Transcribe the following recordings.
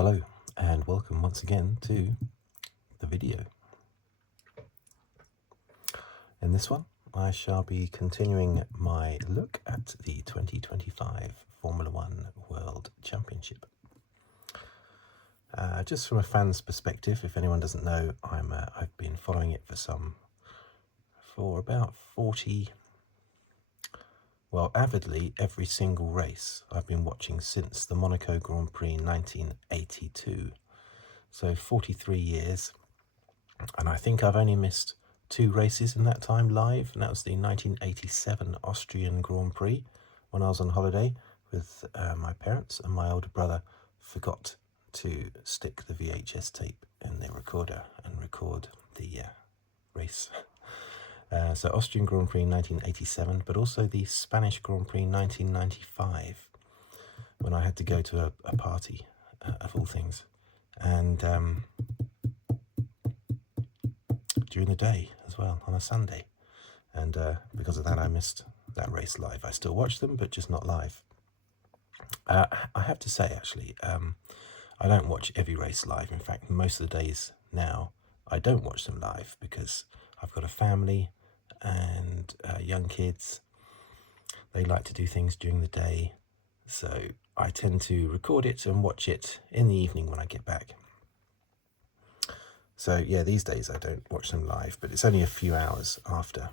Hello and welcome once again to the video. In this one I shall be continuing my look at the 2025 Formula One World Championship. Just from a fan's perspective, if anyone doesn't know, I've been following it for about 40, well, avidly every single race I've been watching since the Monaco Grand Prix in 1982. So 43 years, and I think I've only missed 2 races in that time live, and that was the 1987 Austrian Grand Prix when I was on holiday with my parents, and my older brother forgot to stick the VHS tape in the recorder and record the race. So Austrian Grand Prix 1987, but also the Spanish Grand Prix 1995, when I had to go to a party, of all things, and during the day as well, on a Sunday, and because of that I missed that race live. I still watch them, but just not live. I have to say, actually, I don't watch every race live. In fact, most of the days now I don't watch them live because I've got a family and young kids. They like to do things during the day, so I tend to record it and watch it in the evening when I get back. So yeah, these days I don't watch them live, but it's only a few hours after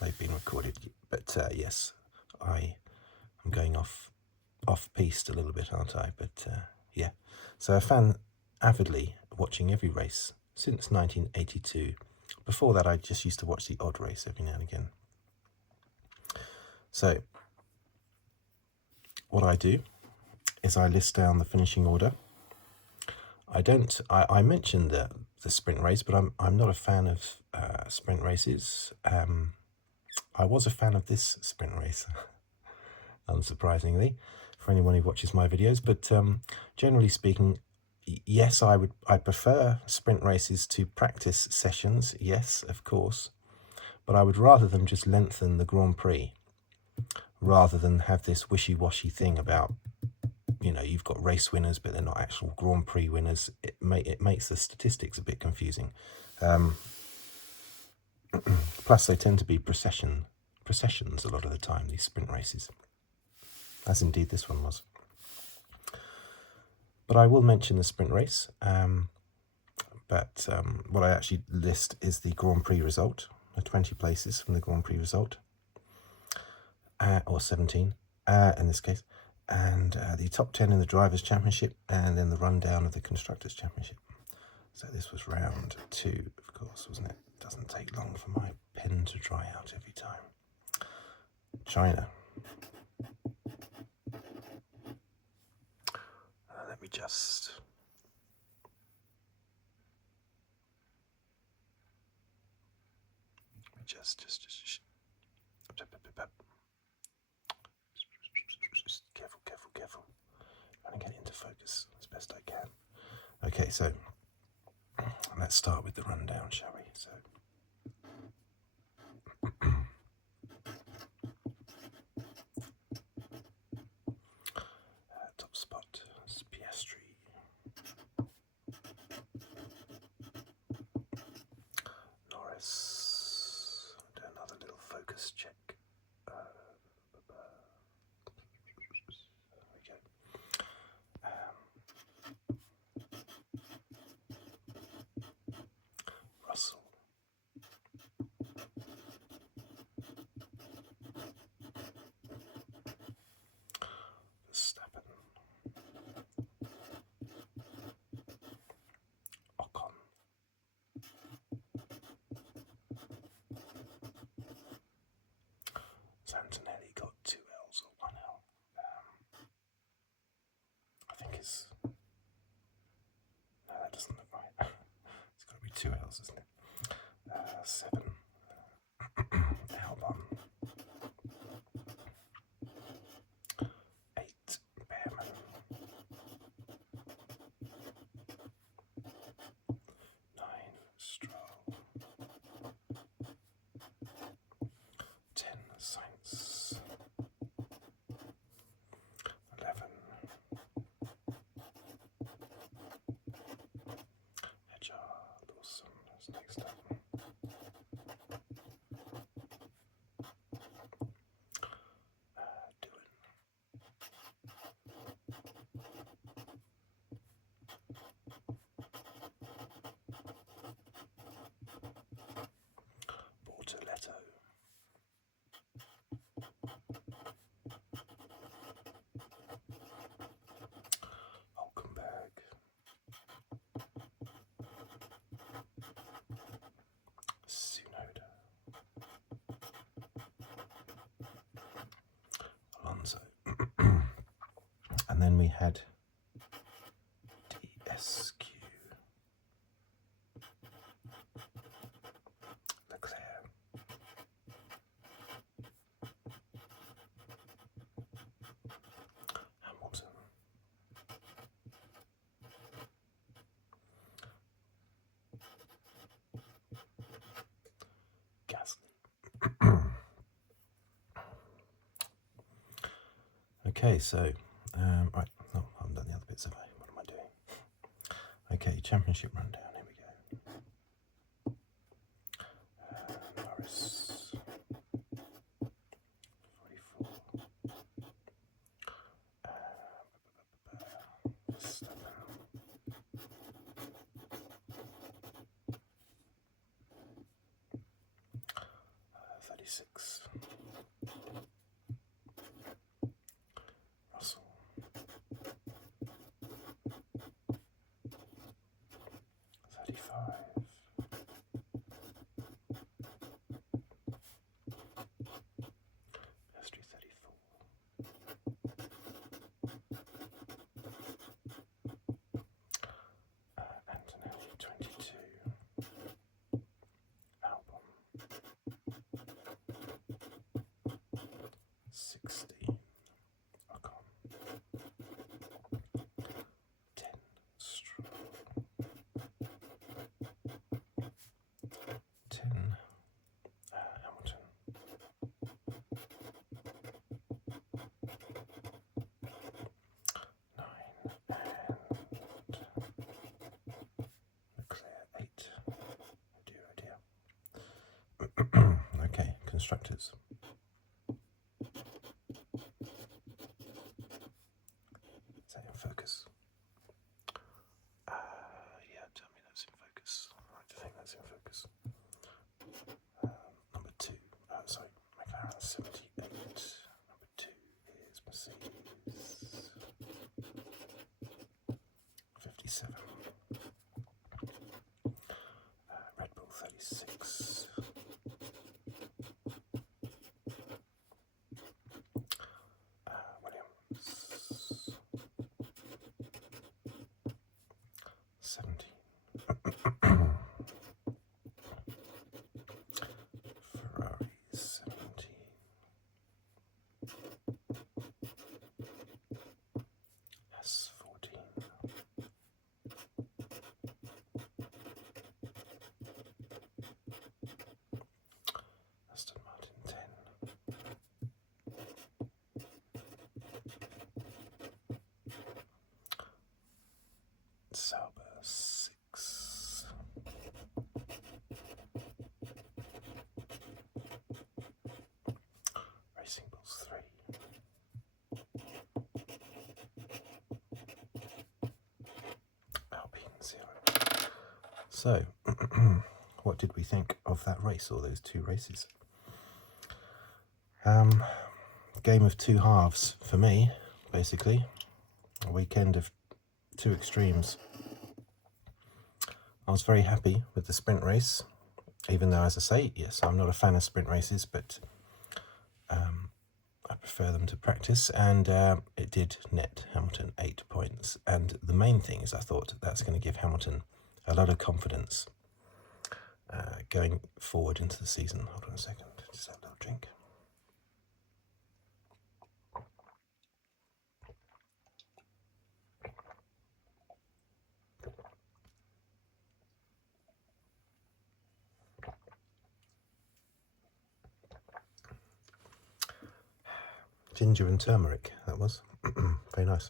they've been recorded. But yes, I am going off-piste a little bit, aren't I? But yeah, so a fan avidly watching every race since 1982. Before that, I just used to watch the odd race every now and again. So what I do is I list down the finishing order. I mentioned the sprint race, but I'm not a fan of sprint races. I was a fan of this sprint race, unsurprisingly, for anyone who watches my videos. But generally speaking, yes, I prefer sprint races to practice sessions. Yes, of course, but I would rather them just lengthen the Grand Prix, rather than have this wishy-washy thing about, you know, you've got race winners, but they're not actual Grand Prix winners. It makes the statistics a bit confusing. Plus, they tend to be processions a lot of the time, these sprint races, as indeed this one was. But I will mention the sprint race. But what I actually list is the Grand Prix result, the 20 places from the Grand Prix result, or 17 in this case. And the top 10 in the Drivers' Championship, and then the rundown of the Constructors' Championship. So this was round 2, of course, wasn't it? It doesn't take long for my pen to dry out every time. China. Let me just... Careful. Trying to get into focus as best I can. Okay, so let's start with the rundown, shall we? So top spot is Piastri. Norris. Do another little focus check. Russell. Verstappen. Ocon. Antonelli got 2 L's or 1 L. I think it's... No, that doesn't look right. It's got to be 2 L's, isn't it? 7. Albon. 8. Bearman. 9. Stroll. 10. Sainz. And then we had DSQ. Leclerc. Hamilton. Gasly. Okay, so, right, no, I haven't done the other bits, have I? What am I doing? Okay, championship rundown, here we go. Norris, 44. Verstappen. 36. Russell. 35. Piastri 34. Antonelli 22. Albon 16. Ocon 10. Stroll 10. Hamilton 9. And Leclerc 8. Oh dear, oh dear. Okay, constructors. Is that in focus? Yeah, tell me that's in focus. I like to think that's in focus. Number 2, sorry, McLaren 78. Number 2 is Mercedes 57. Red Bull 36. Williams 17. Ferrari 17. Haas 14. Aston Martin 10. Sauber 6. Racing Bulls 3. Alpine 0. So, what did we think of that race, or those two races? Game of two halves for me, basically. A weekend of two extremes. I was very happy with the sprint race, even though, as I say, yes, I'm not a fan of sprint races, but I prefer them to practice, and it did net Hamilton 8 points. And the main thing is I thought that's going to give Hamilton a lot of confidence going forward into the season. Hold on a second, just have a little drink. Ginger and turmeric, that was. Very nice.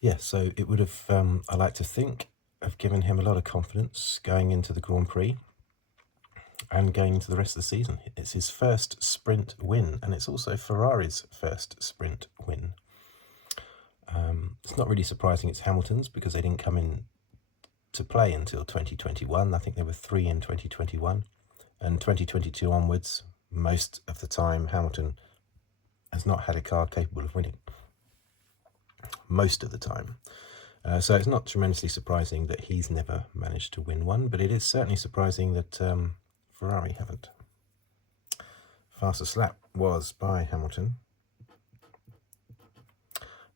Yeah, so it would have, I like to think, have given him a lot of confidence going into the Grand Prix and going into the rest of the season. It's his first sprint win, and it's also Ferrari's first sprint win. It's not really surprising it's Hamilton's, because they didn't come in to play until 2021. I think there were 3 in 2021, and 2022 onwards, most of the time Hamilton has not had a car capable of winning. Most of the time. So it's not tremendously surprising that he's never managed to win one, but it is certainly surprising that Ferrari haven't. Fastest lap was by Hamilton.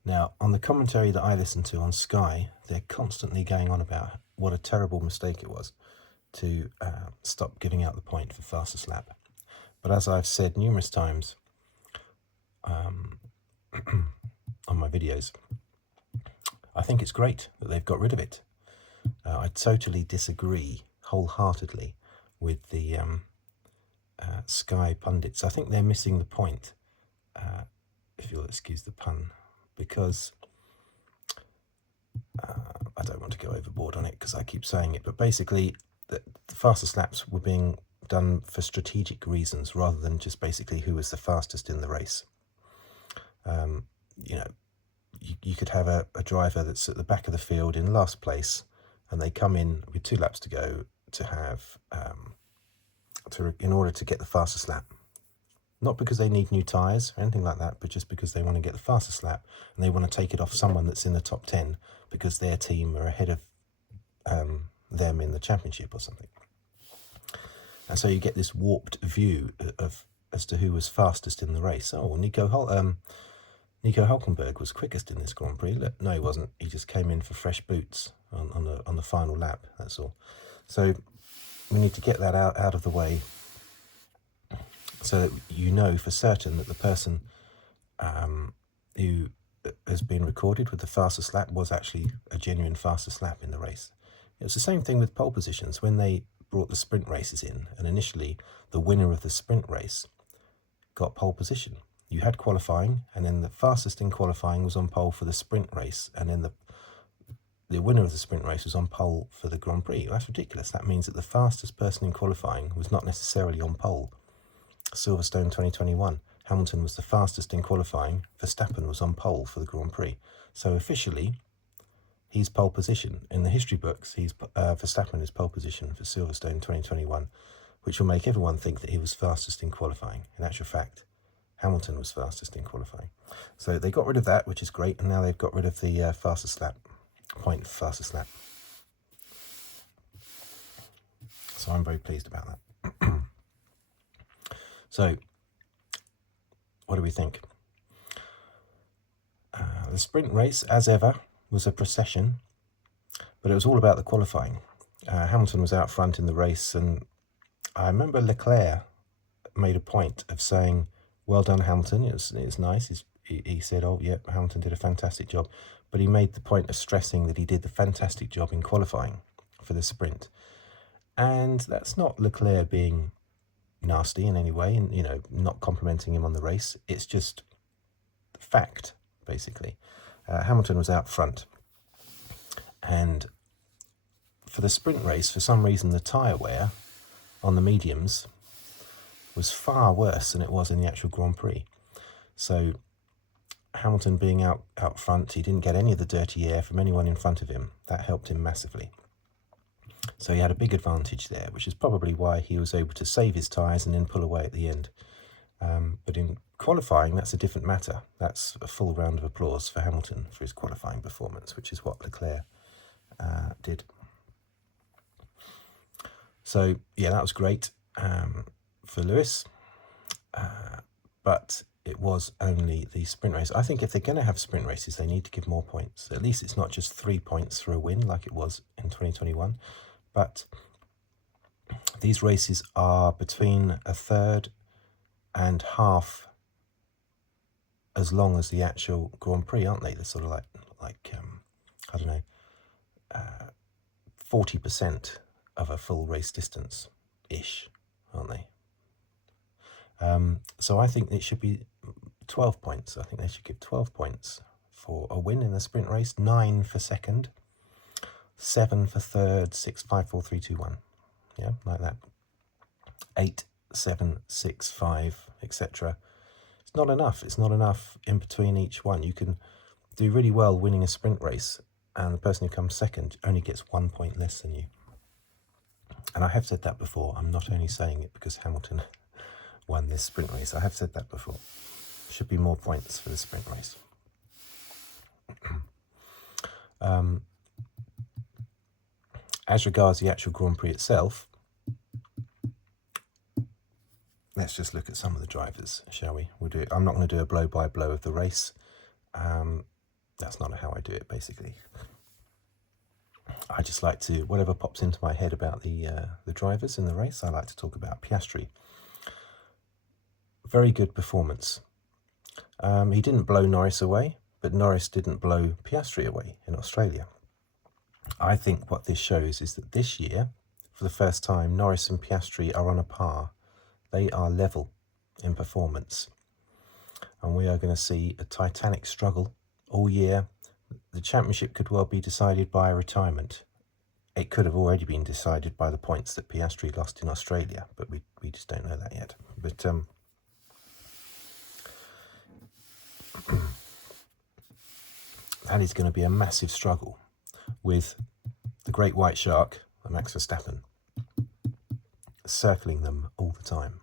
Now, on the commentary that I listen to on Sky, they're constantly going on about what a terrible mistake it was to stop giving out the point for fastest lap. But as I've said numerous times on my videos, I think it's great that they've got rid of it. I totally disagree wholeheartedly with the Sky pundits. I think they're missing the point, if you'll excuse the pun, because I don't want to go overboard on it because I keep saying it, but basically the fastest laps were being done for strategic reasons rather than just basically who was the fastest in the race. You know, you could have a driver that's at the back of the field in last place, and they come in with 2 laps to go to have in order to get the fastest lap. Not because they need new tyres or anything like that, but just because they want to get the fastest lap and they want to take it off someone that's in the top 10 because their team are ahead of them in the championship or something. And so you get this warped view as to who was fastest in the race. Oh, Nico Hulkenberg was quickest in this Grand Prix. Look, no, he wasn't. He just came in for fresh boots on the final lap, that's all. So we need to get that out of the way, so that you know for certain that the person who has been recorded with the fastest lap was actually a genuine fastest lap in the race. It was the same thing with pole positions when they brought the sprint races in, and initially the winner of the sprint race got pole position. You had qualifying, and then the fastest in qualifying was on pole for the sprint race, and then the winner of the sprint race was on pole for the Grand Prix. Well, that's ridiculous. That means that the fastest person in qualifying was not necessarily on pole. Silverstone 2021, Hamilton was the fastest in qualifying. Verstappen was on pole for the Grand Prix. So officially, he's pole position. In the history books, Verstappen is pole position for Silverstone 2021, which will make everyone think that he was fastest in qualifying. In actual fact, Hamilton was fastest in qualifying. So they got rid of that, which is great, and now they've got rid of the fastest lap, point for fastest lap. So I'm very pleased about that. So, what do we think? The sprint race, as ever, was a procession, but it was all about the qualifying. Hamilton was out front in the race, and I remember Leclerc made a point of saying, well done, Hamilton. It was nice. He said, oh, yeah, Hamilton did a fantastic job. But he made the point of stressing that he did the fantastic job in qualifying for the sprint. And that's not Leclerc being nasty in any way and, you know, not complimenting him on the race. It's just fact, basically. Hamilton was out front. And for the sprint race, for some reason, the tyre wear on the mediums was far worse than it was in the actual Grand Prix. So Hamilton being out front, he didn't get any of the dirty air from anyone in front of him. That helped him massively. So he had a big advantage there, which is probably why he was able to save his tyres and then pull away at the end. But in qualifying, that's a different matter. That's a full round of applause for Hamilton for his qualifying performance, which is what Leclerc did. So, yeah, that was great for Lewis. But it was only the sprint race. I think if they're going to have sprint races, they need to give more points. At least it's not just 3 points for a win like it was in 2021. But these races are between a third and half as long as the actual Grand Prix, aren't they? They're sort of like I don't know, 40% of a full race distance-ish, aren't they? So I think it should be 12 points. I think they should give 12 points for a win in the sprint race, 9 for second, 7 for third, 6, 5, 4, 3, 2, 1. Yeah, like that. 8, 7, 6, 5, etc. It's not enough. It's not enough in between each one. You can do really well winning a sprint race, and the person who comes second only gets 1 point less than you. And I have said that before. I'm not only saying it because Hamilton won this sprint race. I have said that before. Should be more points for the sprint race. As regards the actual Grand Prix itself, let's just look at some of the drivers, shall we? We'll do it. I'm not going to do a blow-by-blow of the race. That's not how I do it, basically. I just like to, whatever pops into my head about the drivers in the race, I like to talk about. Piastri. Very good performance. He didn't blow Norris away, but Norris didn't blow Piastri away in Australia. I think what this shows is that this year, for the first time, Norris and Piastri are on a par. They are level in performance. And we are going to see a titanic struggle all year. The championship could well be decided by a retirement. It could have already been decided by the points that Piastri lost in Australia, but we just don't know that yet. But that is going to be a massive struggle with the great white shark, Max Verstappen, circling them all the time.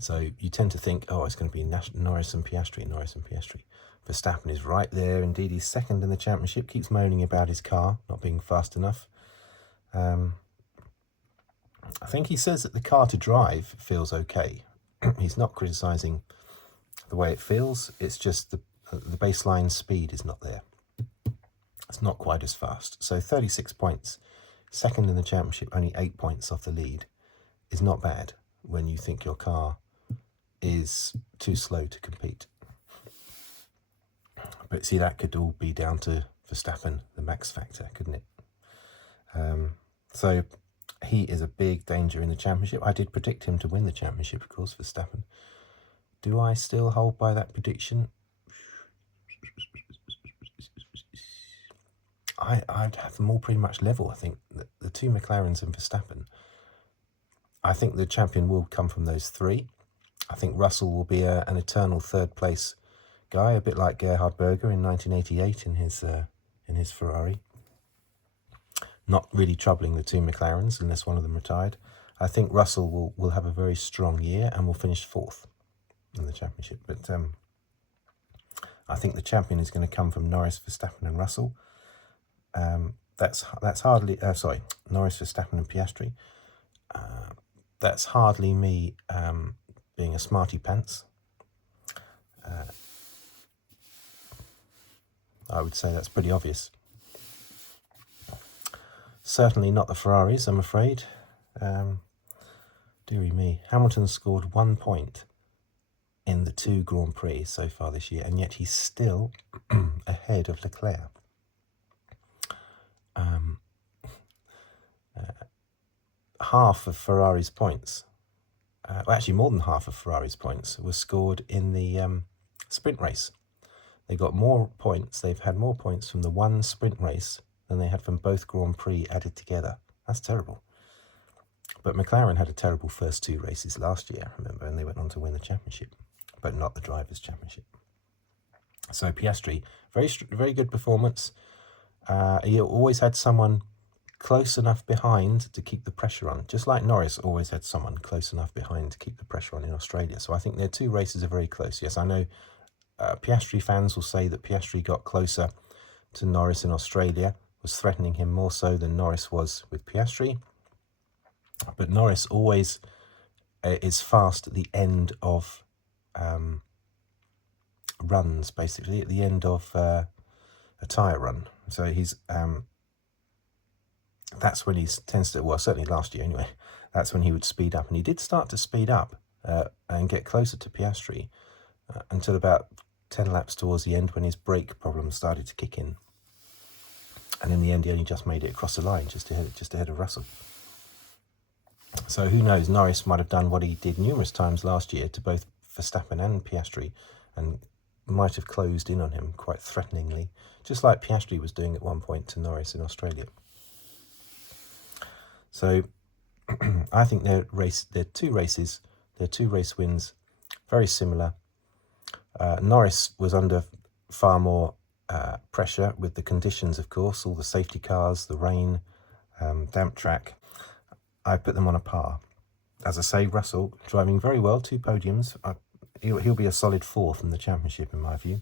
So you tend to think, oh, it's going to be Norris and Piastri, Norris and Piastri. Verstappen is right there. Indeed, he's second in the championship, keeps moaning about his car not being fast enough. I think he says that the car to drive feels okay. He's not criticising the way it feels. It's just the baseline speed is not there. It's not quite as fast. So 36 points, second in the championship, only 8 points off the lead, is not bad when you think your car is too slow to compete. But see, that could all be down to Verstappen, the max factor, couldn't it? So he is a big danger in the championship. I did predict him to win the championship, of course, Verstappen. Do I still hold by that prediction? I'd have them all pretty much level. I think the two McLarens and Verstappen, I think the champion will come from those three. I think Russell will be an eternal third place guy, a bit like Gerhard Berger in 1988 in his Ferrari. Not really troubling the two McLarens unless one of them retired. I think Russell will have a very strong year and will finish fourth in the championship. But I think the champion is going to come from Norris, Verstappen and Russell. That's hardly Norris, Verstappen and Piastri. That's hardly me being a smarty pants. I would say that's pretty obvious. Certainly not the Ferraris, I'm afraid. Dearie me. Hamilton scored 1 point in the 2 Grand Prix so far this year, and yet he's still ahead of Leclerc. Half of Ferrari's points, actually more than half of Ferrari's points, were scored in the sprint race. They got more points, they've had more points from the one sprint race than they had from both Grand Prix added together. That's terrible. But McLaren had a terrible first 2 races last year, remember, and they went on to win the championship, but not the Drivers' Championship. So Piastri, very good performance. He always had someone close enough behind to keep the pressure on, just like Norris always had someone close enough behind to keep the pressure on in Australia. So I think their 2 races are very close. Yes, I know Piastri fans will say that Piastri got closer to Norris in Australia, was threatening him more so than Norris was with Piastri. But Norris always is fast at the end of runs, basically, at the end of a tyre run. So he's that's when he tends to, well, certainly last year anyway, that's when he would speed up. And he did start to speed up and get closer to Piastri until about 10 laps towards the end when his brake problems started to kick in. And in the end, he only just made it across the line, just ahead of Russell. So who knows, Norris might have done what he did numerous times last year to both Verstappen and Piastri and might have closed in on him quite threateningly, just like Piastri was doing at one point to Norris in Australia. So I think their 2 races, their 2 race wins, very similar. Norris was under far more pressure with the conditions, of course, all the safety cars, the rain, damp track. I put them on a par. As I say, Russell driving very well, 2 podiums. He'll be a solid 4th in the championship, in my view.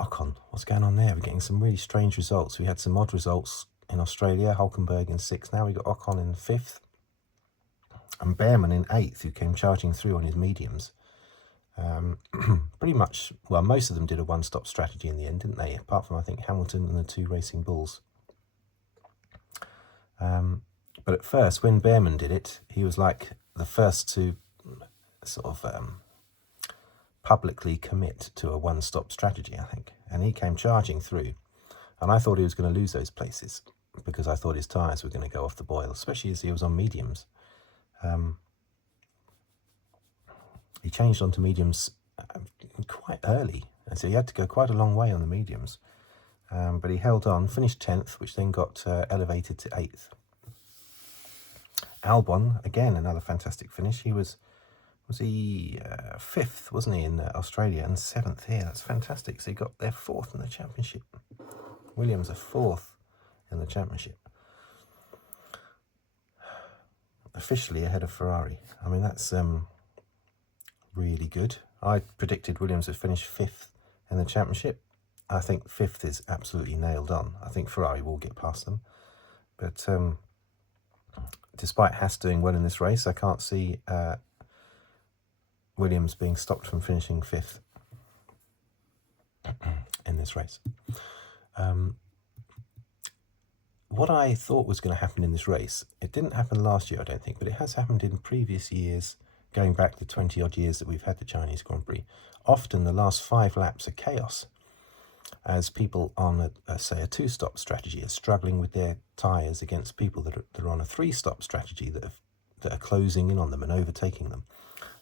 Ocon, what's going on there? We're getting some really strange results. We had some odd results in Australia, Hulkenberg in 6th. Now we got Ocon in 5th. and Bearman in 8th, who came charging through on his mediums. Pretty much, well, most of them did a one-stop strategy in the end, didn't they? Apart from, I think, Hamilton and the 2 Racing Bulls. But at first, when Bearman did it, he was like the first to sort of publicly commit to a one-stop strategy, I think. And he came charging through. And I thought he was going to lose those places because I thought his tyres were going to go off the boil, especially as he was on mediums. He changed onto mediums quite early, and so he had to go quite a long way on the mediums. But he held on, finished 10th, which then got elevated to 8th. Albon, again, another fantastic finish. He was he 5th, wasn't he, in Australia, and 7th here. That's fantastic. So he got there 4th in the championship. Williams are 4th in the championship. Officially ahead of Ferrari. I mean, that's really good. I predicted Williams would finish 5th in the championship. I think 5th is absolutely nailed on. I think Ferrari will get past them. But despite Haas doing well in this race, I can't see Williams being stopped from finishing 5th in this race. What I thought was going to happen in this race, it didn't happen last year, I don't think, but it has happened in previous years, going back the 20-odd years that we've had the Chinese Grand Prix. Often the last 5 laps are chaos, as people on, say, a 2-stop strategy are struggling with their tyres against people that are on a 3-stop strategy that are closing in on them and overtaking them.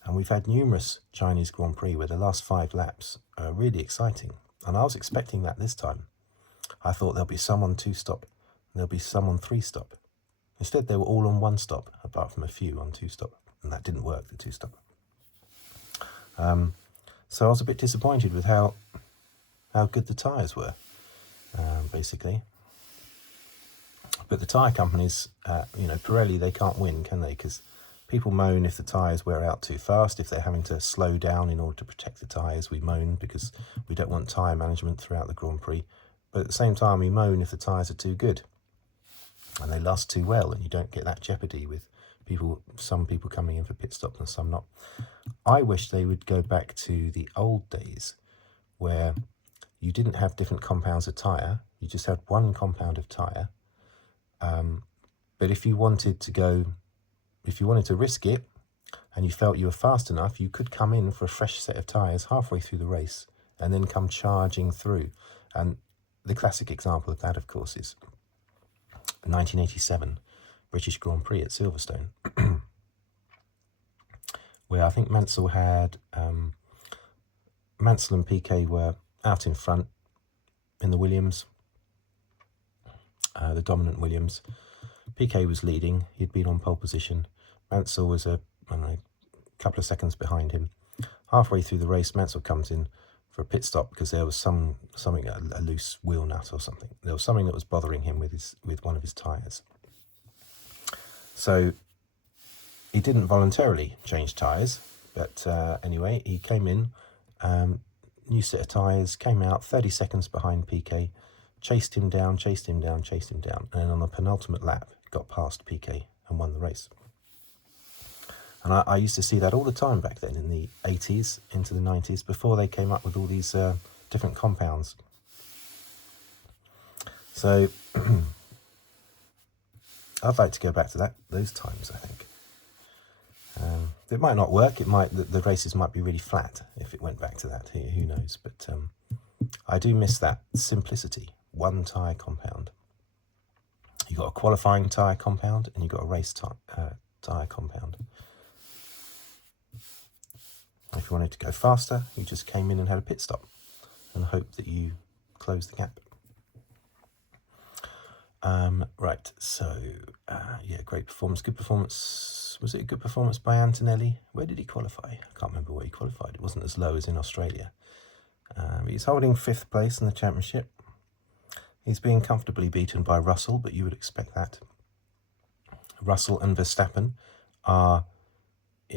And we've had numerous Chinese Grand Prix where the last 5 laps are really exciting. And I was expecting that this time. I thought there'll be some on 2-stop, and there'll be some on 3-stop. Instead, they were all on 1-stop, apart from a few on 2-stop. And that didn't work, the 2-stop. So I was a bit disappointed with how good the tyres were, basically. But the tyre companies, Pirelli, they can't win, can they? Because people moan if the tyres wear out too fast, if they're having to slow down in order to protect the tyres. We moan because we don't want tyre management throughout the Grand Prix. But at the same time, we moan if the tyres are too good and they last too well, and you don't get that jeopardy with some people coming in for pit stops and some not. I wish they would go back to the old days where you didn't have different compounds of tyre, you just had one compound of tyre. But if you wanted to risk it and you felt you were fast enough, you could come in for a fresh set of tyres halfway through the race and then come charging through. And the classic example of that, of course, is the 1987 British Grand Prix at Silverstone, where I think Mansell and Piquet were out in front in the Williams, the dominant Williams. Piquet was leading. He'd been on pole position. Mansell was a couple of seconds behind him. Halfway through the race, Mansell comes in for a pit stop because there was something, a loose wheel nut or something. There was something that was bothering him with one of his tyres. So he didn't voluntarily change tyres, but anyway, he came in, new set of tyres, came out 30 seconds behind Piquet, chased him down, and then on the penultimate lap, got past Piquet and won the race. And I used to see that all the time back then in the 80s into the 90s, before they came up with all these different compounds. So I'd like to go back to those times, I think. It might not work. The races might be really flat if it went back to that. Who knows? But I do miss that simplicity. One tyre compound. You got a qualifying tyre compound and you got a race tyre compound. If you wanted to go faster, you just came in and had a pit stop and hoped that you closed the gap. Right, so, great performance, good performance. Was it a good performance by Antonelli? Where did he qualify? I can't remember where he qualified. It wasn't as low as in Australia. He's holding 5th place in the championship. He's being comfortably beaten by Russell, but you would expect that. Russell and Verstappen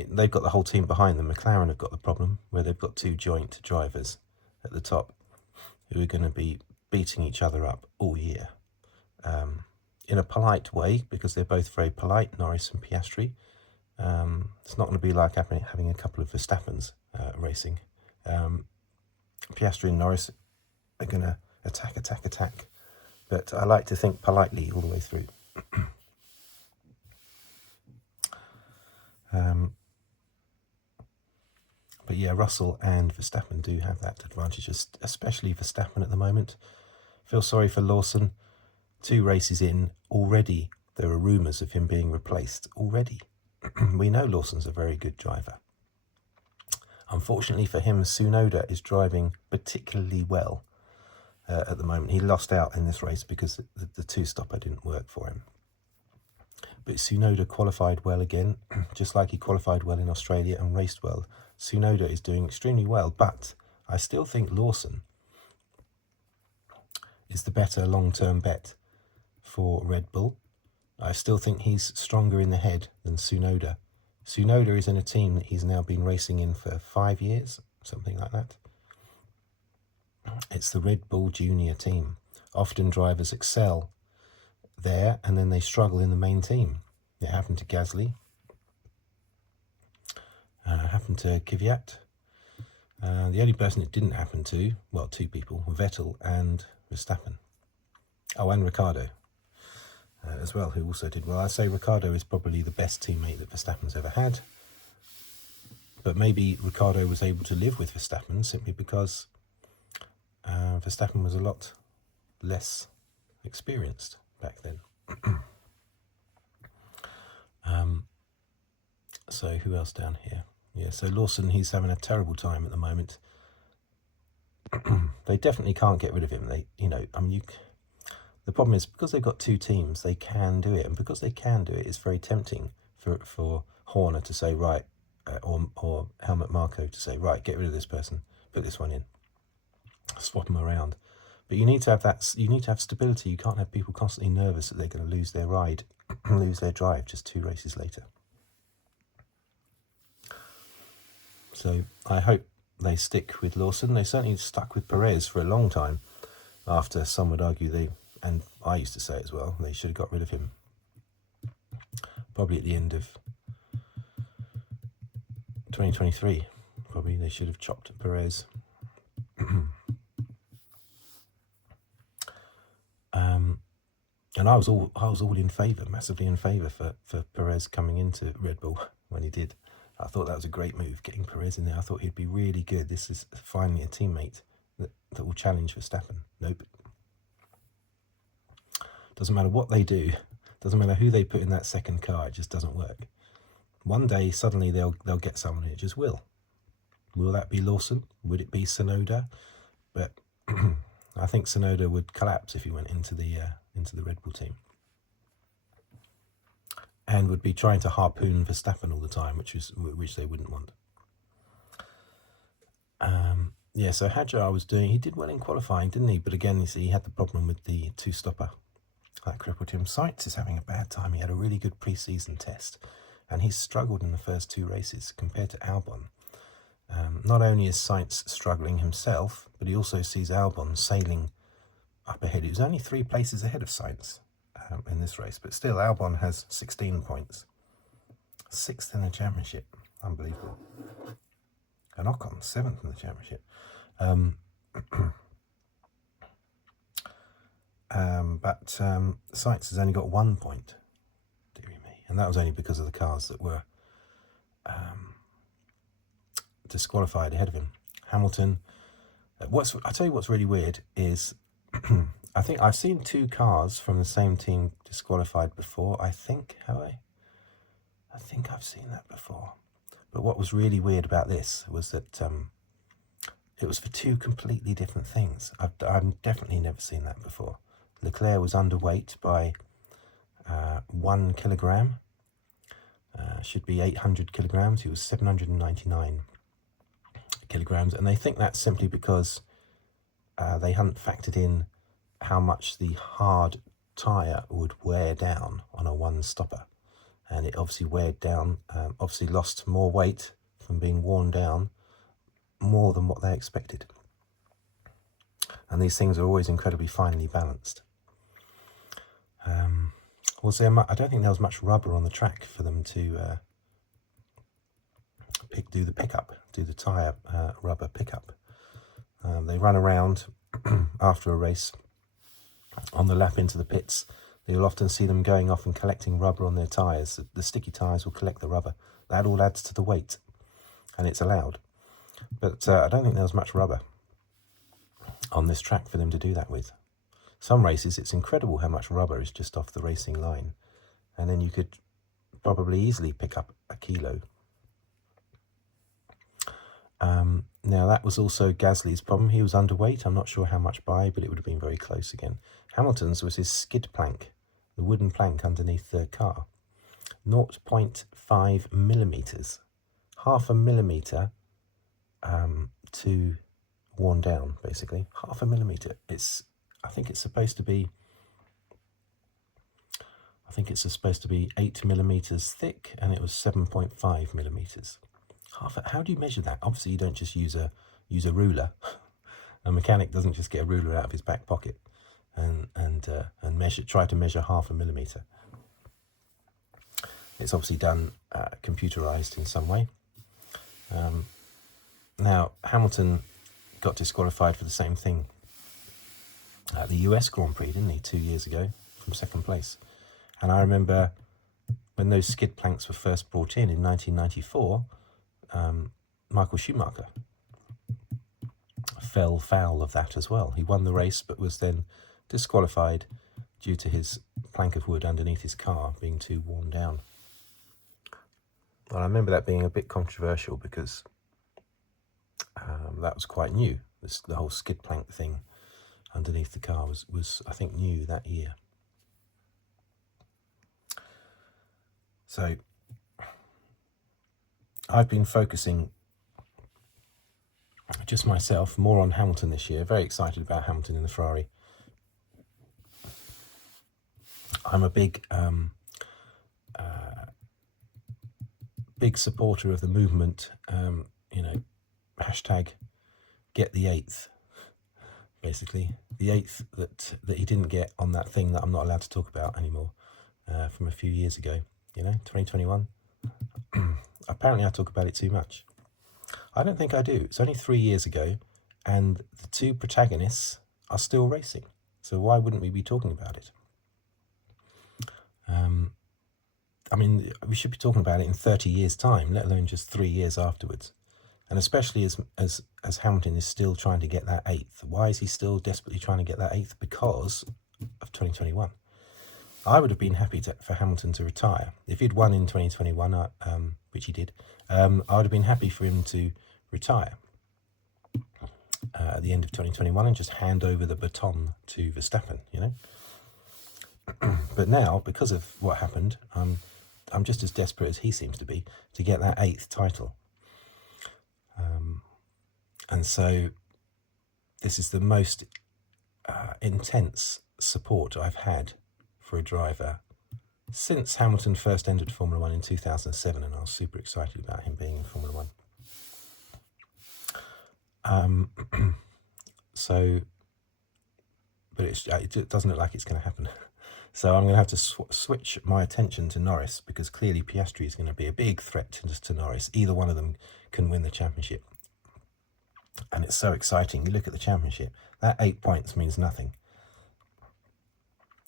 they've got the whole team behind them. McLaren have got the problem where they've got 2 joint drivers at the top who are going to be beating each other up all year. In a polite way, because they're both very polite, Norris and Piastri. It's not going to be like having a couple of Verstappens racing. Piastri and Norris are going to attack. But I like to think politely all the way through. But yeah, Russell and Verstappen do have that advantage, especially Verstappen at the moment. Feel sorry for Lawson. 2 races in, already there are rumours of him being replaced already. We know Lawson's a very good driver. Unfortunately for him, Tsunoda is driving particularly well at the moment. He lost out in this race because the 2-stopper didn't work for him. But Tsunoda qualified well again, just like he qualified well in Australia and raced well. Tsunoda is doing extremely well, but I still think Lawson is the better long-term bet for Red Bull. I still think he's stronger in the head than Tsunoda. Tsunoda is in a team that he's now been racing in for 5 years, something like that. It's the Red Bull Junior team. Often drivers excel there and then they struggle in the main team. It happened to Gasly. Happened to Kvyat. The only person it didn't happen to, well, 2 people, Vettel and Verstappen. Oh, and Ricciardo as well, who also did well. I'd say Ricciardo is probably the best teammate that Verstappen's ever had. But maybe Ricciardo was able to live with Verstappen simply because Verstappen was a lot less experienced back then. So who else down here? Yeah, so Lawson, he's having a terrible time at the moment. They definitely can't get rid of him. The problem is because they've got 2 teams, they can do it, and because they can do it, it's very tempting for Horner to say right, or Helmut Marko to say right, get rid of this person, put this one in, swap them around. But you need to have that. You need to have stability. You can't have people constantly nervous that they're going to lose their ride, lose their drive just 2 races later. So I hope they stick with Lawson. They certainly stuck with Perez for a long time. After some would argue and I used to say as well, they should have got rid of him. Probably at the end of 2023. Probably they should have chopped Perez. And I was all in favour, massively in favour for Perez coming into Red Bull when he did. I thought that was a great move, getting Perez in there. I thought he'd be really good. This is finally a teammate that will challenge Verstappen. Nope. Doesn't matter what they do. Doesn't matter who they put in that second car. It just doesn't work. One day, suddenly, they'll get someone and it just will. Will that be Lawson? Would it be Tsunoda? But I think Tsunoda would collapse if he went into the Red Bull team. And would be trying to harpoon Verstappen all the time, which they wouldn't want. Yeah, so Hadjar he did well in qualifying, didn't he? But again, you see, he had the problem with the 2-stopper. That crippled him. Sainz is having a bad time. He had a really good pre-season test, and he's struggled in the first 2 races compared to Albon. Not only is Sainz struggling himself, but he also sees Albon sailing up ahead. He was only 3 places ahead of Sainz in this race, but still Albon has 16 points. 6th in the championship. Unbelievable. And Ocon, 7th in the championship. But Sainz has only got 1 point, dearie me, and that was only because of the cars that were disqualified ahead of him. Hamilton. I tell you what's really weird is I think I've seen 2 cars from the same team disqualified before. I think I've seen that before. But what was really weird about this was that it was for 2 completely different things. I've definitely never seen that before. Leclerc was underweight by 1 kilogram. Should be 800 kilograms. He was 799 kilograms. And they think that's simply because they hadn't factored in how much the hard tyre would wear down on a 1-stopper. And it obviously weighed down, obviously lost more weight from being worn down, more than what they expected. And these things are always incredibly finely balanced. I don't think there was much rubber on the track for them to do the tyre rubber pickup. They run around after a race on the lap into the pits. You'll often see them going off and collecting rubber on their tyres. The sticky tyres will collect the rubber. That all adds to the weight, and it's allowed. But I don't think there was much rubber on this track for them to do that with. Some races, it's incredible how much rubber is just off the racing line, and then you could probably easily pick up a kilo. Now that was also Gasly's problem. He was underweight. I'm not sure how much by, but it would have been very close again. Hamilton's was his skid plank, the wooden plank underneath the car. 0.5 millimeters, half a millimeter to worn down, basically. Half a millimeter. I think it's supposed to be 8 millimeters thick, and it was 7.5 millimeters. How do you measure that? Obviously, you don't just use a ruler. A mechanic doesn't just get a ruler out of his back pocket and try to measure half a millimeter. It's obviously done computerized in some way. Now, Hamilton got disqualified for the same thing at the US Grand Prix, didn't he, 2 years ago, from second place. And I remember when those skid planks were first brought in 1994, Michael Schumacher fell foul of that as well. He won the race, but was then disqualified due to his plank of wood underneath his car being too worn down. Well, I remember that being a bit controversial because that was quite new. The whole skid plank thing underneath the car was I think new that year. So I've been focusing just myself more on Hamilton this year. Very excited about Hamilton in the Ferrari. I'm a big supporter of the movement. Hashtag get the 8th. Basically, the 8th that he didn't get on that thing that I'm not allowed to talk about anymore from a few years ago. 2021. Apparently I talk about it too much. I don't think I do. It's only 3 years ago, and the two protagonists are still racing. So why wouldn't we be talking about it? We should be talking about it in 30 years' time, let alone just 3 years afterwards. And especially as Hamilton is still trying to get that 8th. Why is he still desperately trying to get that 8th? Because of 2021. I would have been happy for Hamilton to retire. If he'd won in 2021, which he did, I would have been happy for him to retire at the end of 2021 and just hand over the baton to Verstappen, But now, because of what happened, I'm just as desperate as he seems to be to get that 8th title. And so this is the most intense support I've had for a driver since Hamilton first entered Formula 1 in 2007, and I was super excited about him being in Formula 1. But it doesn't look like it's going to happen. So I'm going to have to switch my attention to Norris, because clearly Piastri is going to be a big threat to Norris. Either one of them can win the championship. And it's so exciting. You look at the championship, that 8 points means nothing.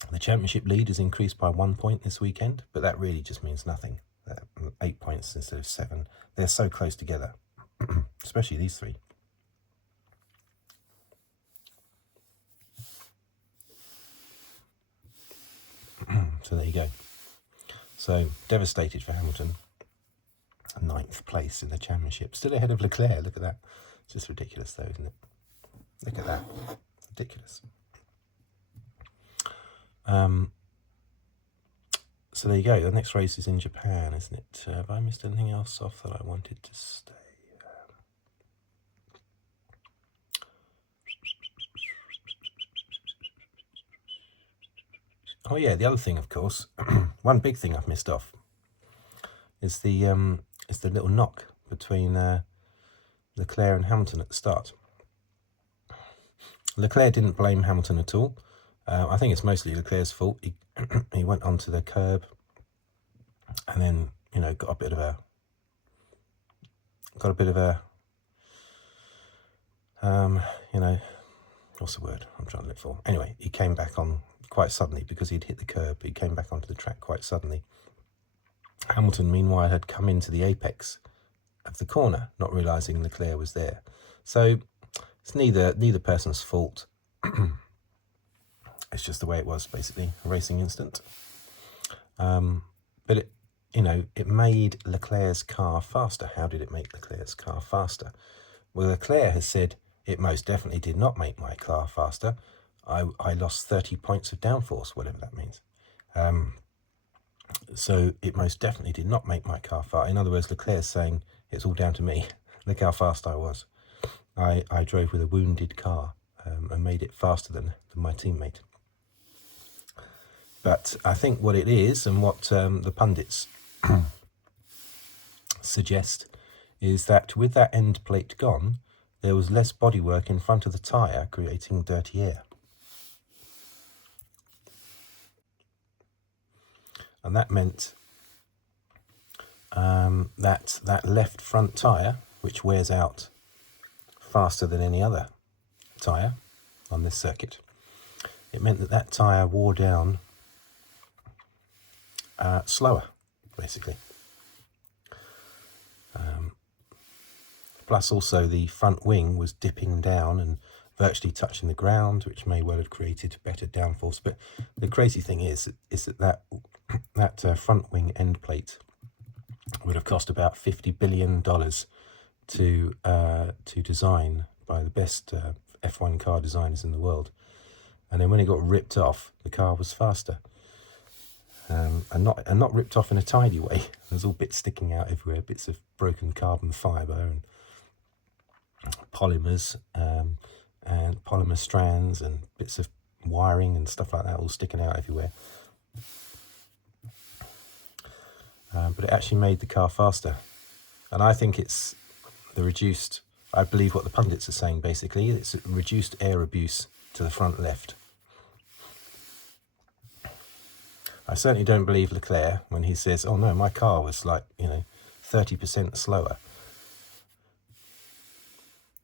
The championship lead is increased by 1 point this weekend, but that really just means nothing. 8 points instead of 7. They're so close together, especially these three. So there you go. So devastated for Hamilton. 9th place in the championship, still ahead of Leclerc. Look at that. It's just ridiculous though, isn't it? Look at that. Ridiculous. So there you go. The next race is in Japan, isn't it? Have I missed anything else off that I wanted to stay? Oh yeah, the other thing, of course, one big thing I've missed off is the little knock between Leclerc and Hamilton at the start. Leclerc didn't blame Hamilton at all. I think it's mostly Leclerc's fault. He went onto the curb and then, got a bit of a got a bit of a, you know, what's the word I'm trying to look for? Anyway, he came back on quite suddenly because he'd hit the curb. He came back onto the track quite suddenly. Hamilton, meanwhile, had come into the apex of the corner, not realising Leclerc was there. So it's neither person's fault. It's just the way it was, basically, a racing incident. But it, you know, it made Leclerc's car faster. How did it make Leclerc's car faster? Well, Leclerc has said, it most definitely did not make my car faster. I lost 30 points of downforce, whatever that means. So it most definitely did not make my car faster. In other words, Leclerc's saying, it's all down to me. Look how fast I was. I drove with a wounded car and made it faster than my teammate. But I think what it is, and what the pundits suggest, is that with that end plate gone, there was less bodywork in front of the tyre, creating dirty air. And that meant that left front tyre, which wears out faster than any other tyre on this circuit, it meant that tyre wore down slower, basically. Plus also the front wing was dipping down and virtually touching the ground, which may well have created better downforce. But the crazy thing is that front wing end plate would have cost about $50 billion to design by the best F1 car designers in the world. And then when it got ripped off, the car was faster. And not ripped off in a tidy way. There's all bits sticking out everywhere, bits of broken carbon fibre and polymers and polymer strands and bits of wiring and stuff like that all sticking out everywhere. But it actually made the car faster. And I think it's the reduced, I believe what the pundits are saying basically, it's reduced air abuse to the front left. I certainly don't believe Leclerc when he says, oh no, my car was like, 30% slower.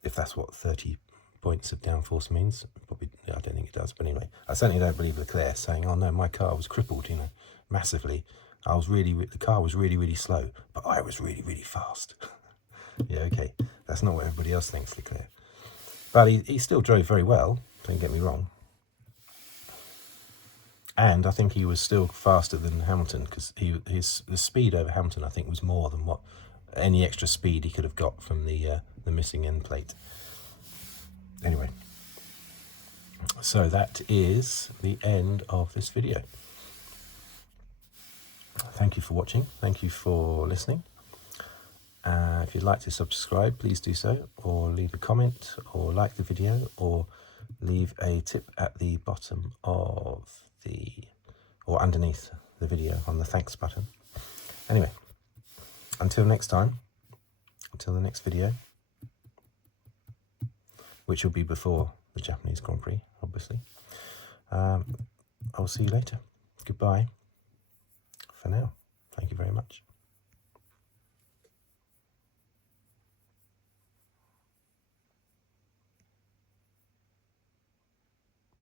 If that's what 30 points of downforce means. Probably, I don't think it does. But anyway, I certainly don't believe Leclerc saying, oh no, my car was crippled, massively. The car was really, really slow, but I was really, really fast. Yeah, okay. That's not what everybody else thinks, Leclerc. But he still drove very well, don't get me wrong. And I think he was still faster than Hamilton, because the speed over Hamilton, I think, was more than what any extra speed he could have got from the missing end plate. Anyway, so that is the end of this video. Thank you for watching. Thank you for listening. If you'd like to subscribe, please do so, or leave a comment, or like the video, or leave a tip at the bottom of or underneath the video on the thanks button. Anyway, until next time, until the next video, which will be before the Japanese Grand Prix, obviously. I'll see you later. Goodbye for now. Thank you very much.